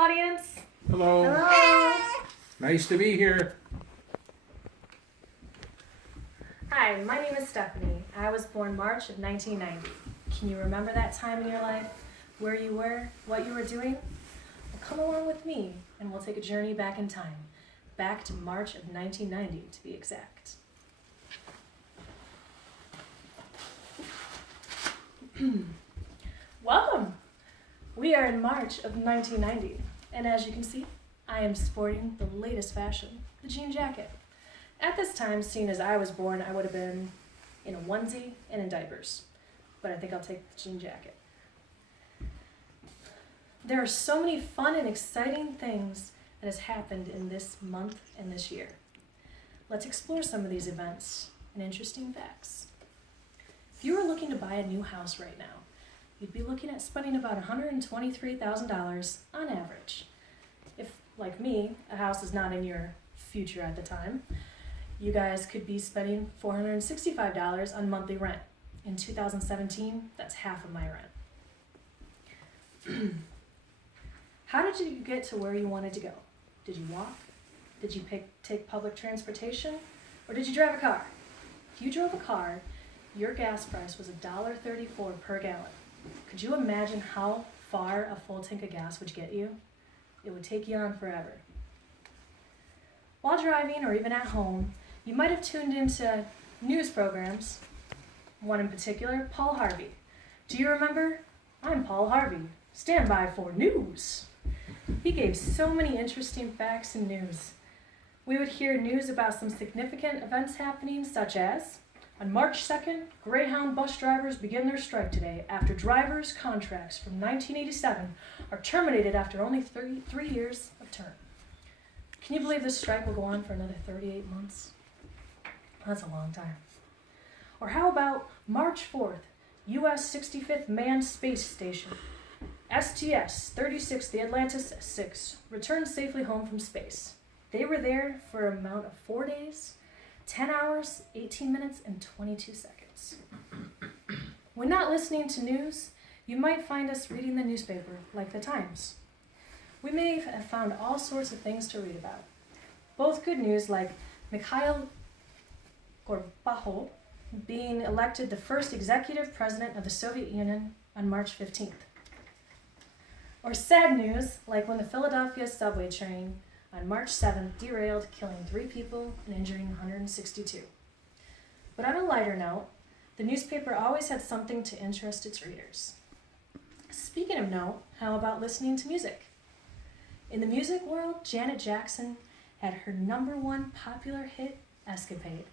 audience. Hello. Hello. Nice to be here. Hi, my name is Stephanie. I was born March of 1990. Can you remember that time in your life, where you were, what you were doing? Well, come along with me and we'll take a journey back in time, back to March of 1990 to be exact. Welcome! We are in March of 1990, and as you can see, I am sporting the latest fashion, the jean jacket. At this time, seeing as I was born, I would have been in a onesie and in diapers, but I think I'll take the jean jacket. There are so many fun and exciting things that has happened in this month and this year. Let's explore some of these events and interesting facts. If you were looking to buy a new house right now, you'd be looking at spending about $123,000 on average. If, like me, a house is not in your future at the time, you guys could be spending $465 on monthly rent. In 2017, that's half of my rent. How did you get to where you wanted to go? Did you walk? Did you take public transportation? Or did you drive a car? If you drove a car, your gas price was $1.34 per gallon. Could you imagine how far a full tank of gas would get you? It would take you on forever. While driving or even at home, you might have tuned into news programs. One in particular, Paul Harvey. Do you remember? I'm Paul Harvey. Stand by for news. He gave so many interesting facts and news. We would hear news about some significant events happening, such as on March 2nd, Greyhound bus drivers begin their strike today after drivers' contracts from 1987 are terminated after only 3 years of term. Can you believe this strike will go on for another 38 months? That's a long time. Or how about March 4th, U.S. 65th Manned Space Station, STS-36, the Atlantis 6, returned safely home from space. They were there for an amount of 4 days, 10 hours, 18 minutes, and 22 seconds. When not listening to news, you might find us reading the newspaper, like the Times. We may have found all sorts of things to read about. Both good news, like Mikhail Gorbachev being elected the first executive president of the Soviet Union on March 15th. Or sad news, like when the Philadelphia subway train on March 7th derailed, killing 3 people and injuring 162. But on a lighter note, the newspaper always had something to interest its readers. Speaking of note, how about listening to music? In the music world, Janet Jackson had her #1 popular hit, Escapade.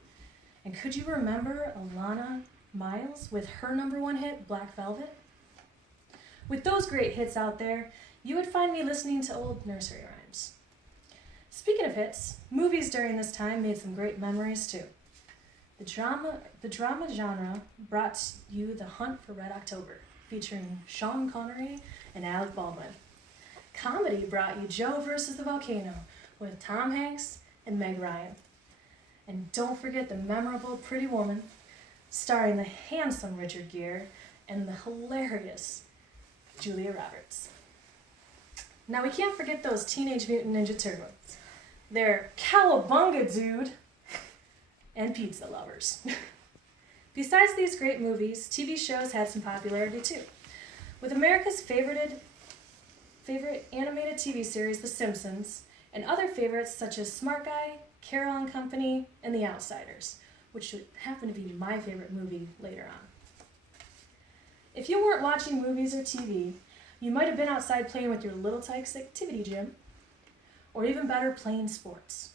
And could you remember Alana Miles with her #1 hit, Black Velvet? With those great hits out there, you would find me listening to old nursery rhymes. Speaking of hits, movies during this time made some great memories too. The drama genre brought you The Hunt for Red October, featuring Sean Connery and Alec Baldwin. Comedy brought you Joe versus the Volcano with Tom Hanks and Meg Ryan. And don't forget the memorable Pretty Woman, starring the handsome Richard Gere and the hilarious Julia Roberts. Now we can't forget those Teenage Mutant Ninja Turtles. They're cowabunga, dude! And pizza lovers. Besides these great movies, TV shows had some popularity too. With America's favorite animated TV series, The Simpsons, and other favorites such as Smart Guy, Carol and Company, and The Outsiders, which would happen to be my favorite movie later on. If you weren't watching movies or TV, you might have been outside playing with your Little Tykes activity gym, or even better, playing sports.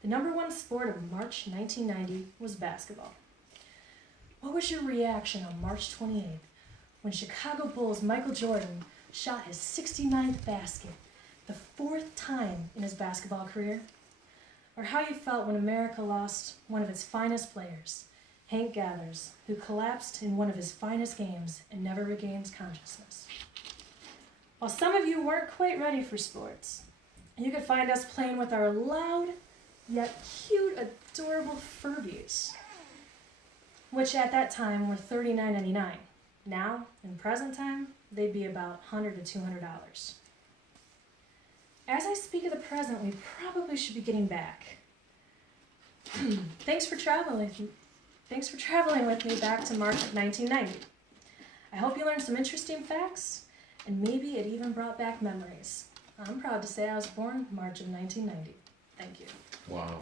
The #1 sport of March 1990 was basketball. What was your reaction on March 28th when Chicago Bulls' Michael Jordan shot his 69th basket, the 4th time in his basketball career? Or how you felt when America lost one of its finest players, Hank Gathers, who collapsed in one of his finest games and never regains consciousness. While some of you weren't quite ready for sports, you could find us playing with our loud, yet cute, adorable Furbies, which at that time were $39.99. Now, in present time, they'd be about $100 to $200. As I speak of the present, we probably should be getting back. Thanks for traveling with me back to March of 1990. I hope you learned some interesting facts, and maybe it even brought back memories. I'm proud to say I was born March of 1990. Thank you. Wow.